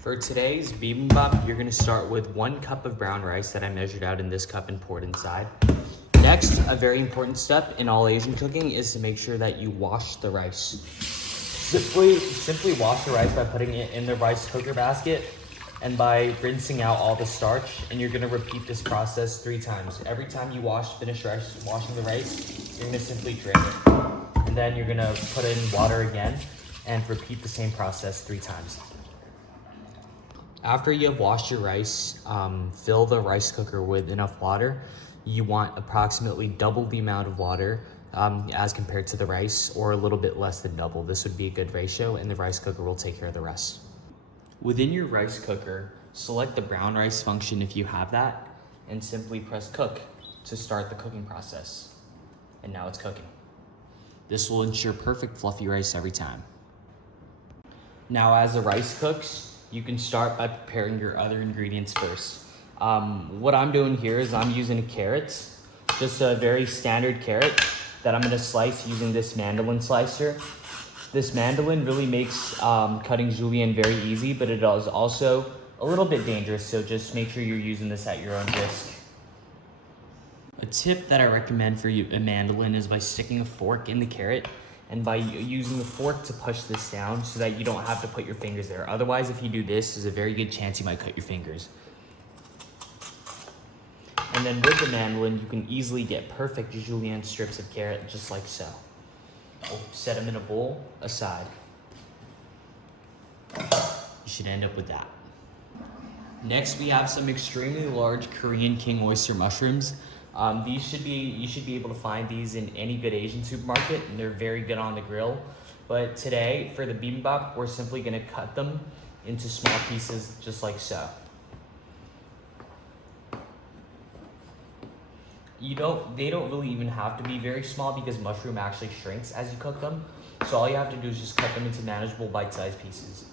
For today's bibimbap, you're gonna start with 1 cup of brown rice that I measured out in this cup and poured inside. Next, a very important step in all Asian cooking is to make sure that you wash the rice. Simply wash the rice by putting it in the rice cooker basket and by rinsing out all the starch, and you're gonna repeat this process 3 times. Every time you finish washing the rice, you're gonna simply drain it. And then you're gonna put in water again and repeat the same process 3 times. After you have washed your rice, fill the rice cooker with enough water. You want approximately double the amount of water as compared to the rice, or a little bit less than double. This would be a good ratio, and the rice cooker will take care of the rest. Within your rice cooker, select the brown rice function if you have that, and simply press cook to start the cooking process. And now it's cooking. This will ensure perfect fluffy rice every time. Now as the rice cooks, you can start by preparing your other ingredients first. What I'm doing here is I'm using carrots, just a very standard carrot that I'm gonna slice using this mandolin slicer. This mandolin really makes cutting julienne very easy, but it is also a little bit dangerous, so just make sure you're using this at your own risk. A tip that I recommend for a mandolin is by sticking a fork in the carrot and by using the fork to push this down so that you don't have to put your fingers there. Otherwise, if you do this, there's a very good chance you might cut your fingers. And then with the mandolin, you can easily get perfect julienne strips of carrot just like so. I'll set them in a bowl aside. You should end up with that. Next, we have some extremely large Korean king oyster mushrooms. You should be able to find these in any good Asian supermarket, and they're very good on the grill. But today, for the bibimbap, we're simply gonna cut them into small pieces just like so. They don't really even have to be very small because mushroom actually shrinks as you cook them. So all you have to do is just cut them into manageable bite-sized pieces.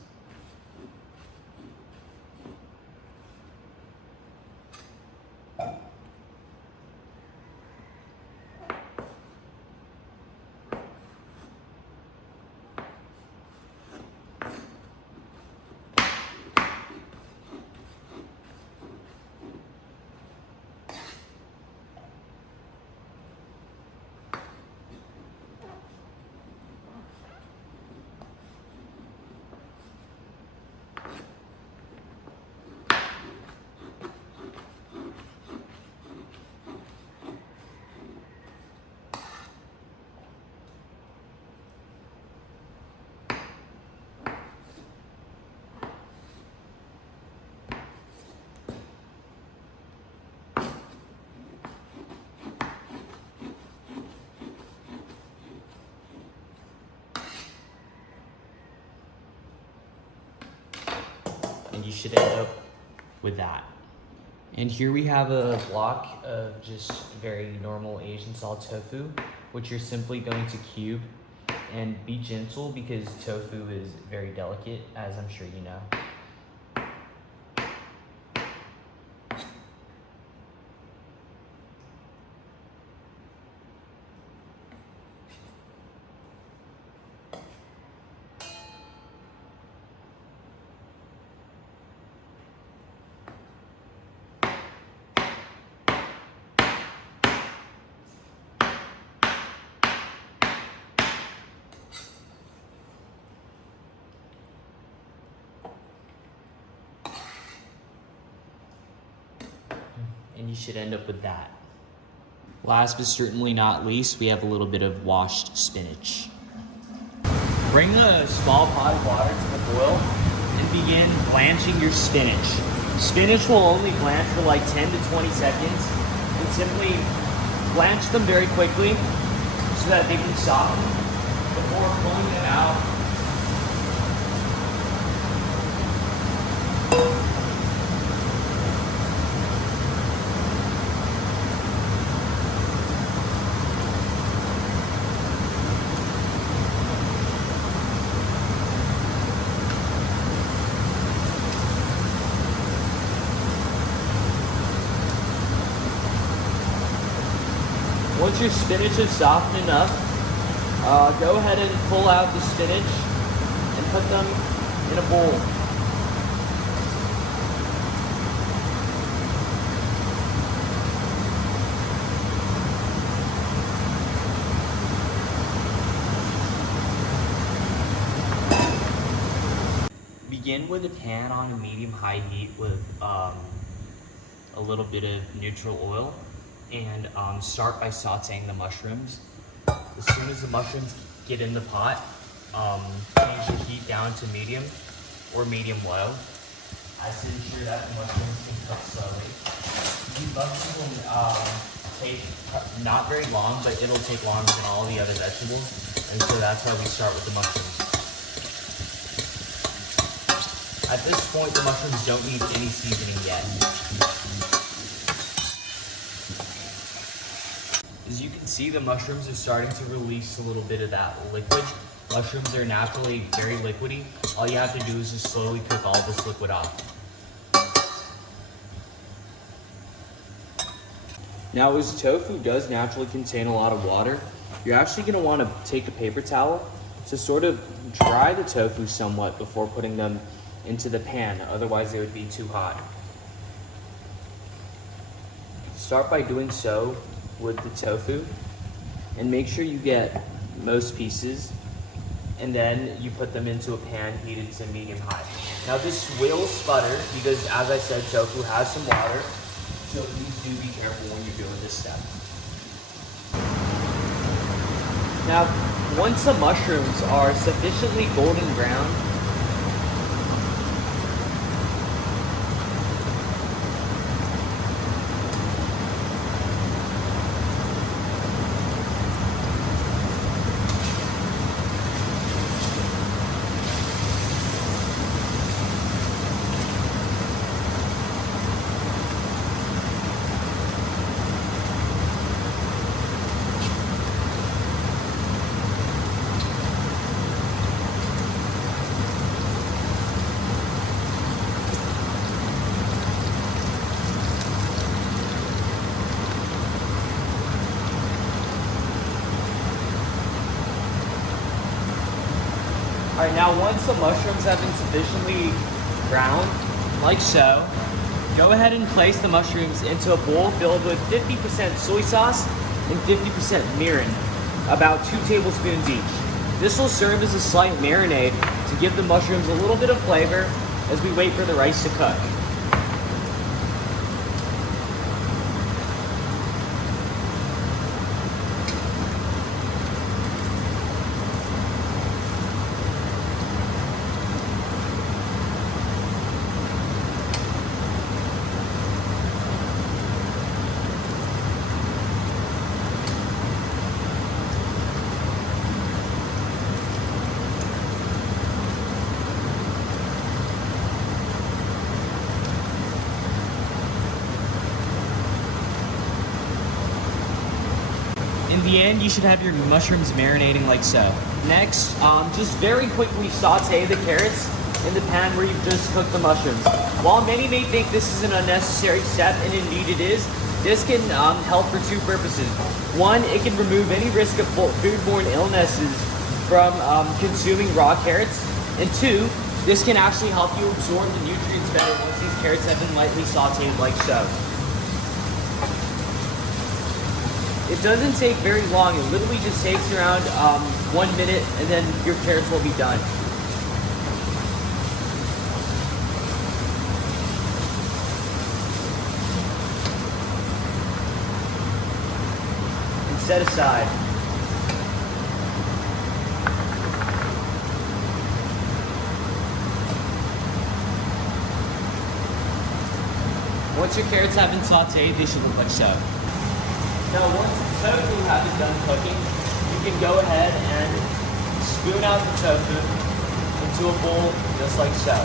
And you should end up with that. And here we have a block of just very normal Asian style tofu, which you're simply going to cube, and be gentle because tofu is very delicate, as I'm sure you know. And you should end up with that. Last but certainly not least, we have a little bit of washed spinach. Bring a small pot of water to the boil and begin blanching your spinach. Spinach will only blanch for like 10 to 20 seconds, and simply blanch them very quickly so that they can soften before pulling them out. Once your spinach is soft enough, go ahead and pull out the spinach and put them in a bowl. Begin with a pan on a medium-high heat with a little bit of neutral oil, and start by sauteing the mushrooms. As soon as the mushrooms get in the pot, change the heat down to medium or medium-low, as to ensure that the mushrooms can cook slowly. Debugging will take not very long, but it'll take longer than all the other vegetables, and so that's why we start with the mushrooms. At this point, the mushrooms don't need any seasoning yet. As you can see, the mushrooms are starting to release a little bit of that liquid. Mushrooms are naturally very liquidy. All you have to do is just slowly cook all this liquid off. Now, as tofu does naturally contain a lot of water, you're actually going to want to take a paper towel to sort of dry the tofu somewhat before putting them into the pan, otherwise they would be too hot. Start by doing so with the tofu, and make sure you get most pieces, and then you put them into a pan heated to medium-high. Now this will sputter because, as I said, tofu has some water, so please do be careful when you're doing this step. Now, once the mushrooms are sufficiently golden brown, Alright, now once the mushrooms have been sufficiently browned, like so, go ahead and place the mushrooms into a bowl filled with 50% soy sauce and 50% mirin, about 2 tablespoons each. This will serve as a slight marinade to give the mushrooms a little bit of flavor as we wait for the rice to cook. In the end, you should have your mushrooms marinating like so. Next, just very quickly saute the carrots in the pan where you've just cooked the mushrooms. While many may think this is an unnecessary step, and indeed it is, this can help for 2 purposes. One, it can remove any risk of foodborne illnesses from consuming raw carrots. And 2, this can actually help you absorb the nutrients better once these carrots have been lightly sauteed like so. It doesn't take very long. It literally just takes around 1 minute, and then your carrots will be done. And set aside. Once your carrots have been sauteed, they should look like so. Now, once the tofu has been done cooking, you can go ahead and spoon out the tofu into a bowl just like so.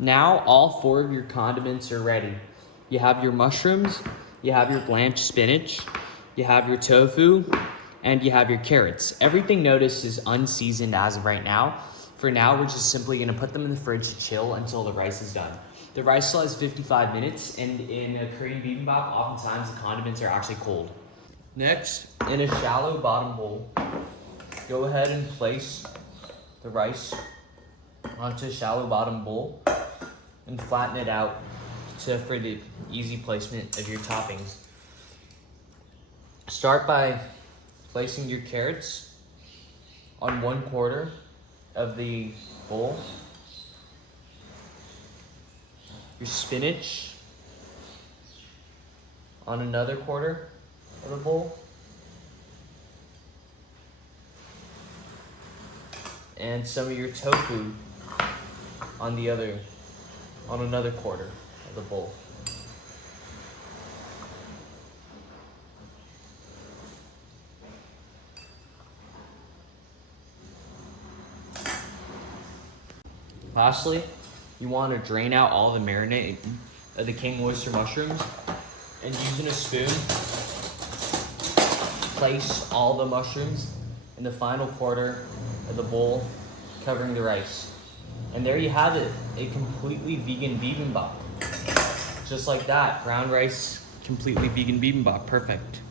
Now all 4 of your condiments are ready. You have your mushrooms, you have your blanched spinach, you have your tofu, and you have your carrots. Everything, notice, is unseasoned as of right now. For now, we're just simply gonna put them in the fridge to chill until the rice is done. The rice still has 55 minutes, and in a Korean bibimbap, oftentimes the condiments are actually cold. Next, in a shallow bottom bowl, go ahead and place the rice onto a shallow bottom bowl and flatten it out for the easy placement of your toppings. Start by placing your carrots on 1/4 of the bowl, your spinach on another 1/4 of the bowl, and some of your tofu on another 1/4 of the bowl. Lastly, you want to drain out all the marinade of the king oyster mushrooms, and using a spoon, place all the mushrooms in the final 1/4 of the bowl, covering the rice. And there you have it, a completely vegan bibimbap. Just like that, brown rice, completely vegan bibimbap, perfect.